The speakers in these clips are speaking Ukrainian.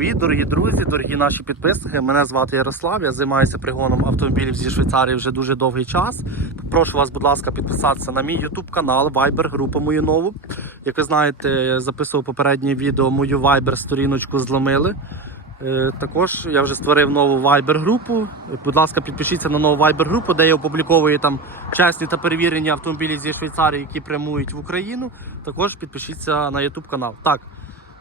Привіт, дорогі друзі, дорогі наші підписники. Мене звати Ярослав. Я займаюся пригоном автомобілів зі Швейцарії вже дуже довгий час. Прошу вас, будь ласка, підписатися на мій YouTube канал, Viber, групу мою нову. Як ви знаєте, я записував попереднє відео, мою Viber сторіночку зломили. Е, Також я вже створив нову Viber групу. Будь ласка, підпишіться на нову Viber групу, де я опубліковую там чесні та перевірені автомобілі зі Швейцарії, які прямують в Україну. Також підпишіться на YouTube канал. Так.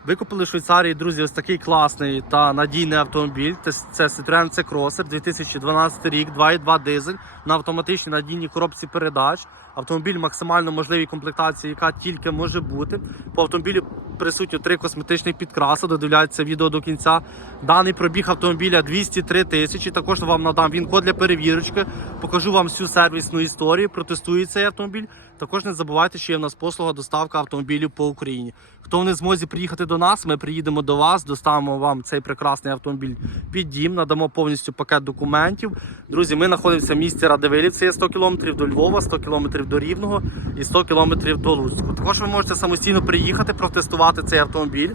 Викупили в Швейцарії, друзі, ось такий класний та надійний автомобіль. Це- Citroen C-Crosser 2012 рік, 2,2 дизель на автоматичній надійній коробці передач. Автомобіль максимально можливій комплектації, яка тільки може бути. По автомобілю присутні три косметичних підкраси. Додивляється відео до кінця. Даний пробіг автомобіля 203 тисячі. Також вам надам він код для перевірочки. Покажу вам всю сервісну історію. Протестую цей автомобіль. Також не забувайте, що є в нас послуга доставка автомобілів по Україні. Хто не змозі приїхати до нас, ми приїдемо до вас, доставимо вам цей прекрасний автомобіль під дім, надамо повністю пакет документів. Друзі, ми знаходимося в місті Радивилів, це є 100 км до Львова, 100 км до Рівного і 100 км до Луцьку. Також ви можете самостійно приїхати, протестувати цей автомобіль.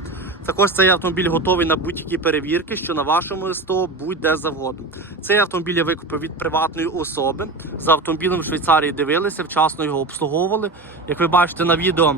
Також цей автомобіль готовий на будь-які перевірки, що на вашому СТО будь-де завгодно. Цей автомобіль я викупив від приватної особи. За автомобілем в Швейцарії дивилися, вчасно його обслуговували. Як ви бачите на відео,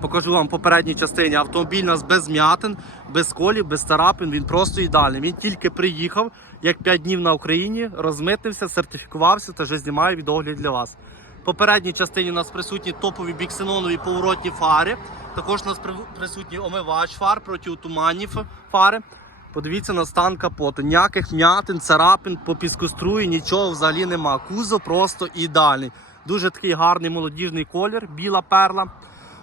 покажу вам попередній частині. Автомобіль у нас без м'ятин, без колів, без царапин. Він просто ідеальний. Він тільки приїхав, як 5 днів на Україні, розмитнився, сертифікувався та вже знімає відогляд для вас. Попередній частині у нас присутні топові біксенонові поворотні фари. Також у нас при- присутній омивач фар протиутуманні фари. Подивіться на стан капоту. Ніяких м'ятин, царапин, по піскоструї, нічого взагалі нема. Кузов просто ідеальний. Дуже такий гарний молодіжний колір, біла перла.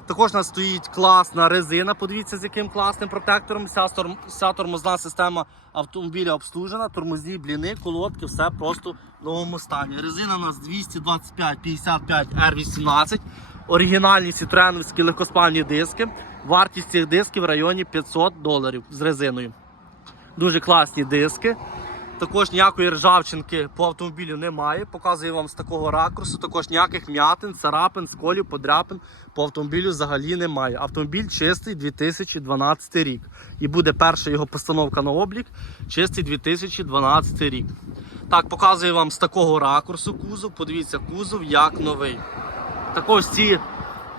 Також у нас стоїть класна резина. Подивіться, з яким класним протектором. Вся, сторм- вся тормозна система автомобіля обслужена, тормозні, бліни, колодки, все просто в новому стані. Резина у нас 225 55 R18. Оригінальні сітреновські легкоспальні диски. Вартість цих дисків в районі 500 доларів з резиною. Дуже класні диски. Також ніякої ржавчинки по автомобілю немає. Показую вам з такого ракурсу. Також ніяких м'ятин, царапин, сколів, подряпин по автомобілю взагалі немає. Автомобіль чистий 2012 рік. І буде перша його постановка на облік. Чистий 2012 рік. Так, показую вам з такого ракурсу кузов. Подивіться, кузов як новий. Також ці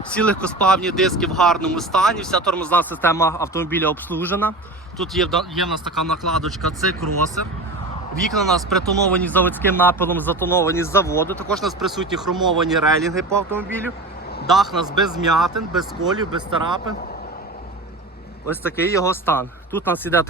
всі легкосплавні диски в гарному стані, вся тормозна система автомобіля обслужена. Тут є, є в нас така накладочка, це кросер. Вікна у нас притоновані заводським напилом, затоновані з заводу. Також у нас присутні хромовані релінги по автомобілю. Дах у нас без м'ятин, без колів, без царапин. Ось такий його стан. Тут у нас іде